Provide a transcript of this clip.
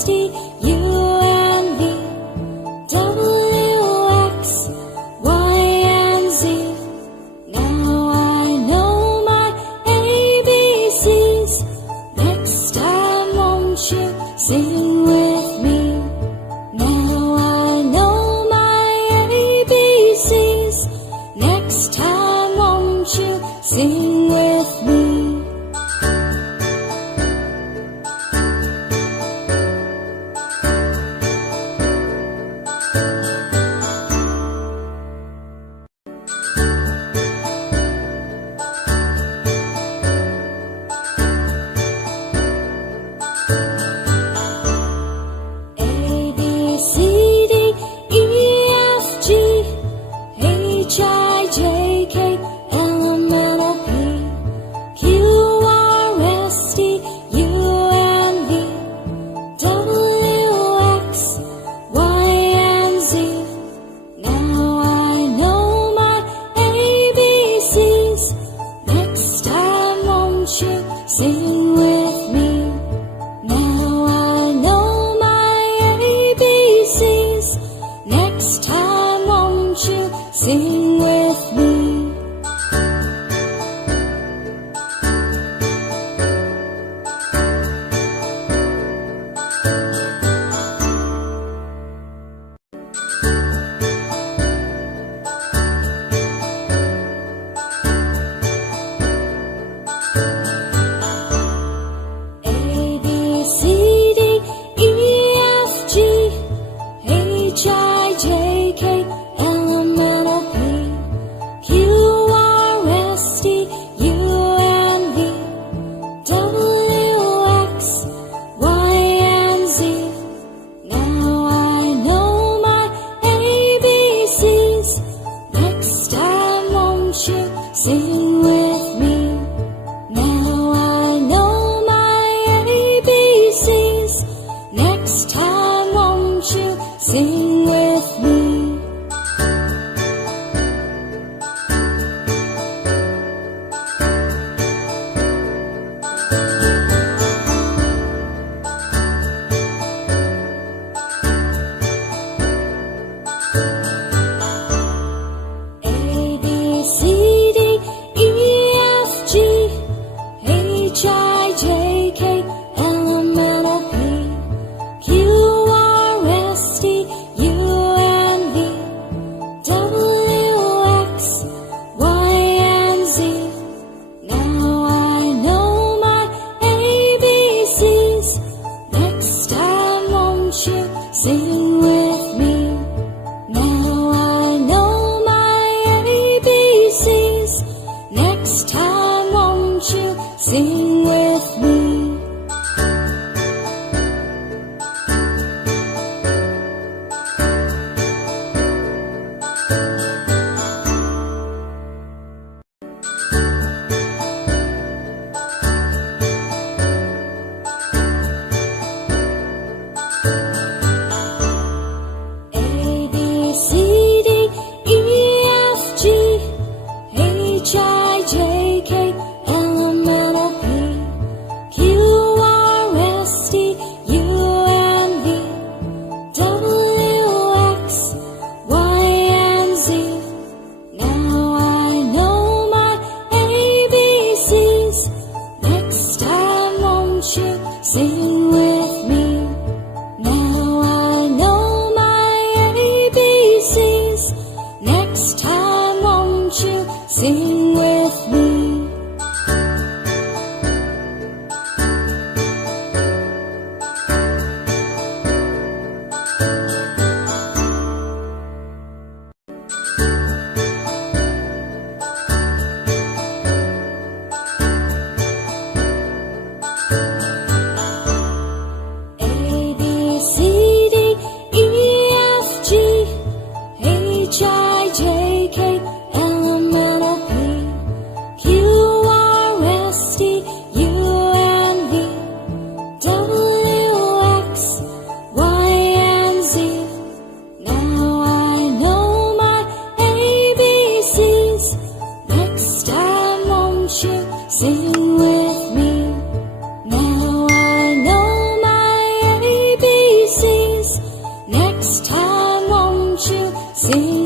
S, T, U, and V, W, X, Y, and Z. Now I know my ABCs. Next time, won't you sing with me? Now I know my ABCs. Next time, won't you sing with me? Sing with me. Now I know my ABCs. Next time, won't you sing with me? H-I-J-K, L-M-N-O-P, Q-R-S-T-U-V-W, X, Y, and Z. Now I know my ABCs. Next time, won't you sing with me? Now I know my ABCs. Next time, won't you sing with me? Now I know my ABCs. Next time, won't you sing with me? U, and V, W, X, Y, and Z. Now I know my ABCs. Next time, won't you sing with me? Now I know my ABCs. Next time, won't you sing with me? H-I-J-K, L-M-N-O-P, Q-R-S-T-U See